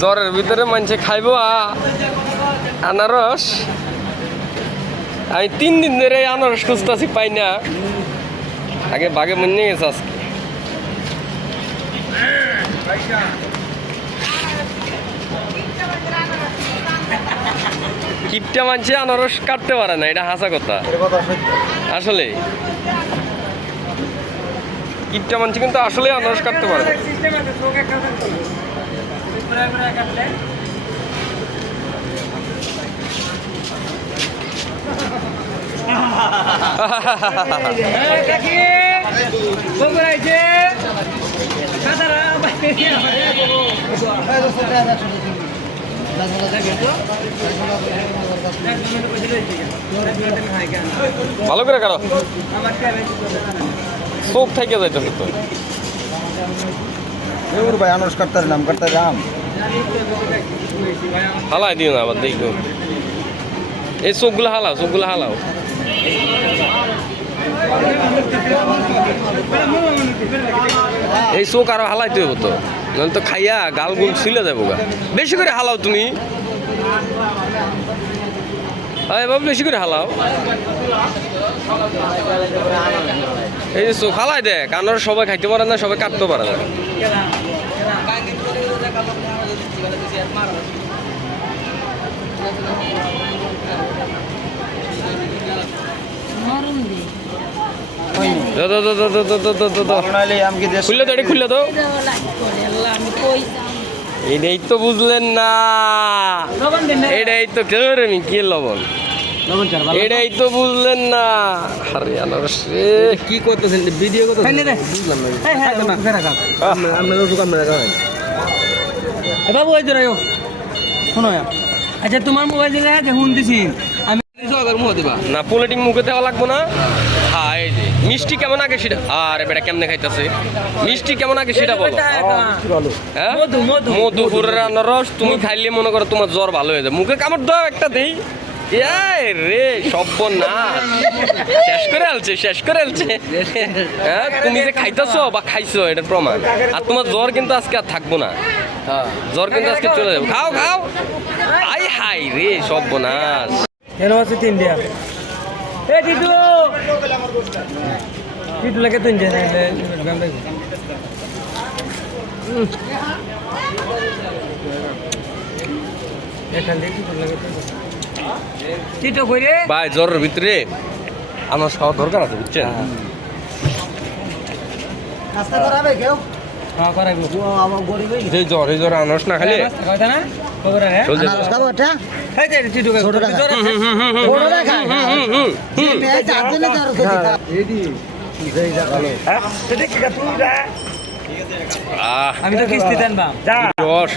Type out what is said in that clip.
জ্বরের ভিতরে মানুষে খাইব আনারস। আমি 3 দিন ধরে আনারস খুঁজতেছি, পাই না। আগে বাগে মনে গেছে আজকে। কিপটা মানছে আনারস কাটতে পারে না, এটা হাসা কথা। আসলে কিপটা মানছে কিন্তু আসলে আনারস কাটতে পারে না। ভালো করে কারো চোখ থেকে যাইতেছে তো। ভাই আনারস কাটতে নাম কাটতে রাম হালাই দিও না আবার দেখো। এই চোখগুলো হালাও, চোখগুলো হালাও। এই চোখ আরো হালাইতে হবো তো, নাহলে তো খাইয়া গাল গুল ছিলে যাবো গা। বেশি করে হালাও তুমি, বাবু বেশি করে হালাও। এই যে চোখ হালাই দেখ, আনার সবাই খাইতে পারে না, সবাই কাটতে পারে না। খুললে তো, খুললে তো। এটাই তো বুঝলেন না, এটাই তো আমি কি লবণ, এটাই তো বুঝলেন না। আরে আনারস কি করতেছেন? ভিডিও করতেছেন? বুঝলাম না। বাবু ওই তো শোনো, আচ্ছা তোমার মোবাইল দিয়ে হুন দিছি আমি না, পোলেটিং মুখে দেওয়া লাগবো না। হ্যাঁ, এই যে মিষ্টি কেমন আগে সেটা, আরে বেটা কেমনে খাইতেছে মিষ্টি কেমন আগে সেটা বলো। হ্যাঁ, মধুপুরের আনারস তুমি খাইলে মনে করো তোমার জ্বর ভালো হয়ে যায়। মুখে কামড় দাও একটা দেই, রে সর্বনাশ, শেষ করে আলছে, শেষ করে আলছে। হ্যাঁ, তুমি যে খাইতেছো বা খাইছো এটার প্রমাণ। আর তোমার জ্বর কিন্তু আজকে আর থাকবো না, জ্বর কিন্তু আজকে চলে যাবে। খাও খাও, আই হাই রে সর্বনাশ। এনো আছে 3 দিয়া। এ টিটু টিটু লাগে 3 দিয়া গাম দেখ। এখান দেখি টিটু লাগে। টিটু কইরে ভাই জ্বরের ভিতরে আমার খাওয়া দরকার আছে, বুঝছেন? নাস্তা করাবে কেউ? হ্যাঁ করাইবো। আমার গরিব হই এই জ্বরে আনারস না খাইলে খাওয়া না খবর আছে। চল আনারস খাবো এটা? এই যে টিটু ছোট টাকা। বড় টাকা। এই চার দিনে তার কথা। এডি যেই দেখালো। এটা কি তুই যা, আহ আমি তো কিস্তি দেন বাম। রস